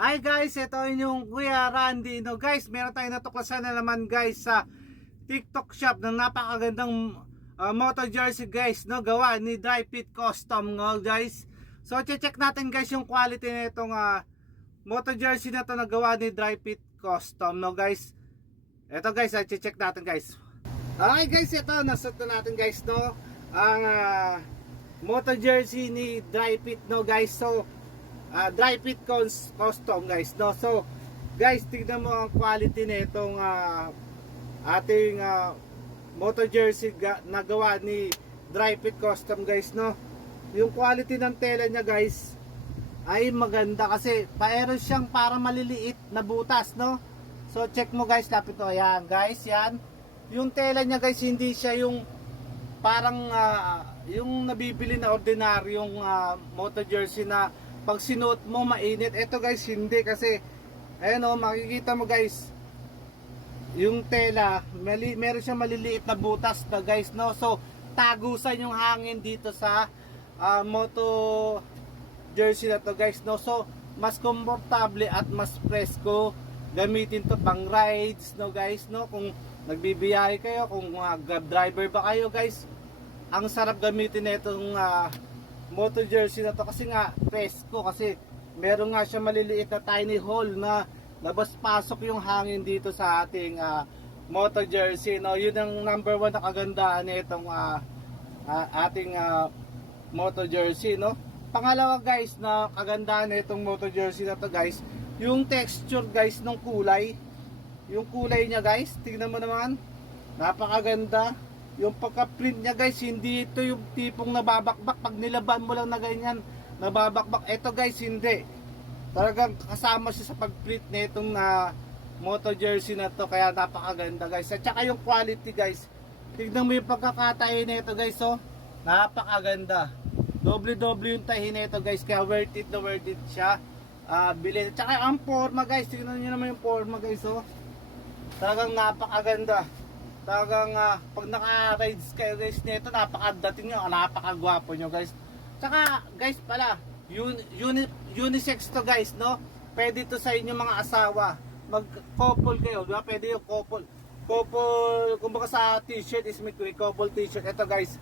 Hi guys, ito yung Kuya Randy. No guys, meron tayong natuklasan na naman guys sa TikTok shop ng napakagandang uh, moto jersey guys, no gawa ni Dry Fit Custom no guys. So check natin guys yung quality nitong uh, moto jersey na to na gawa ni Dry Fit Custom no guys. Ito guys, uh, check natin guys. Okay guys, ito nasot na natin guys no ang uh, moto jersey ni Dry Fit no guys. So uh, dry fit custom guys no? So guys tignan mo ang quality nitong uh, ating uh, moto jersey na gawa ni dry fit custom guys no? Yung quality ng tela niya guys ay maganda kasi paero siyang para maliliit na butas no? So check mo guys lapit to ayan guys yan. Yung tela niya guys hindi siya yung parang ah, yung nabibili na ordinaryong uh, moto jersey na pag sinuot mo mainit. Ito guys hindi kasi ayan oh makikita mo guys yung tela, mali, meron siyang maliliit na butas na guys no. So tagusan yung hangin dito sa ah, moto jersey na to guys no. So mas komportable at mas presko gamitin to pang rides no guys no kung nagbibiyahe kayo kung uh, grab driver ba kayo guys ang sarap gamitin na itong ah, moto jersey na to kasi nga presko kasi meron nga siya maliliit na tiny hole na labas pasok yung hangin dito sa ating ah, moto jersey no? Yun ang number one na kagandahan nitong ah, ah, ating ah, moto jersey no? Pangalawa guys na kagandahan nitong moto jersey na to guys yung texture guys ng kulay. Yung kulay niya guys tingnan mo naman. Napakaganda yung pagka-print niya guys, hindi ito yung tipong nababakbak pag nilaban mo lang na ganyan, nababakbak. Ito guys, hindi. Talagang kasama siya sa pag-print nitong na moto jersey na to, kaya napakaganda guys. At saka yung quality guys, tignan mo yung pagkakatayo nito guys, oh. Napakaganda. Doble-doble yung tahi nito guys, kaya worth it na worth it siya. Ah, bilhin. At saka ang forma guys, tignan niyo naman yung forma guys, oh. Talagang napakaganda. Talagang ah, pag naka-rides kayo guys nito, napakadating nyo, napakagwapo nyo guys. Tsaka guys pala, un, uni, unisex to guys, no? Pwede to sa inyo mga asawa. Mag-couple kayo, di ba? Pwede yung couple. Couple, kumbaga sa t-shirt is may couple t-shirt. Ito guys,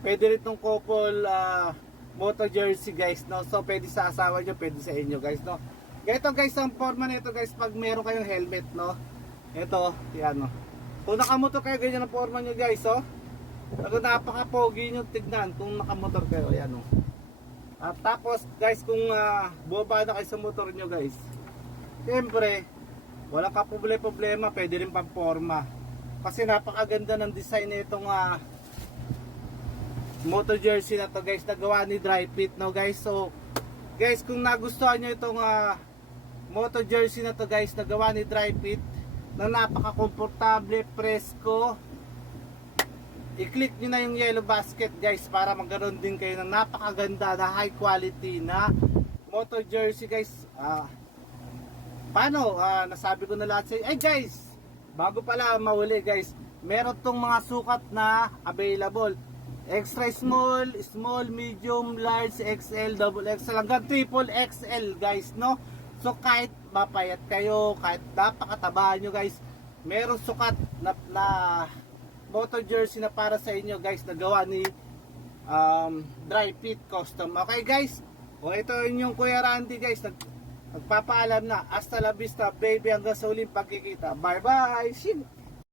pwede rin tong couple ah, moto jersey guys, no? So pwede sa asawa nyo, pwede sa inyo guys, no? Ganito guys, ang forma nito guys, pag meron kayong helmet, no? Ito, yan, no? Kung nakamotor kayo, ganyan ang forma nyo guys, oh. Talaga napaka-pogi nyo tignan kung nakamotor kayo, ayan, oh. At tapos, guys, kung uh, bumaba na kayo sa motor nyo, guys, siyempre, wala ka problema, pwede rin pang forma. Kasi napakaganda ng design nitong uh, motor jersey na to, guys, na gawa ni Dry Fit, no, guys. So, guys, kung nagustuhan nyo itong uh, motor jersey na to, guys, na gawa ni Dry Fit, na napaka-komportable, presko. I-click nyo na yung yellow basket guys para magkaroon din kayo ng napakaganda na high quality na moto jersey guys. Ah, paano? Ah, nasabi ko na lahat sa. Ay guys, bago pala mawali guys, meron tong mga sukat na available. Extra small, small, medium, large, XL, double XL, hanggang triple XL guys, no? So kahit mapayat kayo, kahit napakataba nyo guys, meron sukat na, na moto jersey na para sa inyo guys na gawa ni um, Dry Fit Custom. Okay guys, o ito yung Kuya Randy guys, nag, nagpapaalam na, hasta la vista baby hanggang sa uling pagkikita. Bye bye! Shim!